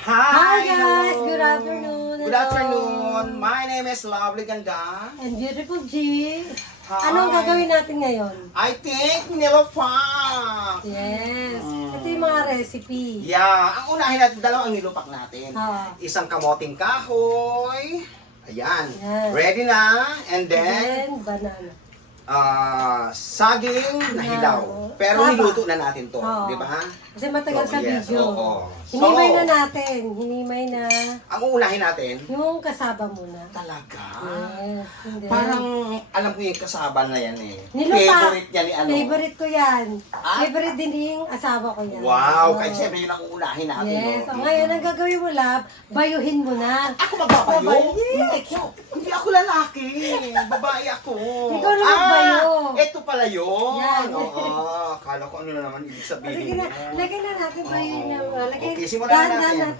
Hi Hello. guys! Good afternoon! Good Hello. afternoon. My name is Lovely Ganda. And beautiful G. Hi. Anong gagawin natin ngayon? I think nilupak. Yes. Ito yung mga recipe. Yeah, ang unahin natin, dalawang nilupak natin. Oo. Isang kamoting kahoy. Ayan. Yan. Ready na. And then, Then, banana. saging na hilaw. Pero Saba. niluto na natin to, Oo. di ba? Kasi matagal So, sa yes, video. oo. Hinimay So, na natin. Hinimay na. Ang uunahin natin, Yung kasaba muna. talaga. Yes. And then, Parang alam ko yung kasaba na yan eh. nilupak. Favorite niya ni ano. Favorite ko yan. Ah? Favorite din yung asawa ko yan. Wow, Oo. kahit siyempre yun ang uunahin natin. Yes. no? So, ngayon, ang gagawin mo, lab, bayuhin mo na. Ako magbabayo? Yes. Hindi ako lalaki. Babae ako. Ikaw na magbayo. Eto pala yun. Yan. Oo, akala ko ano na naman ibig sabihin. Sige na, lagyan na natin bayuhin na. Okay, simulan na natin.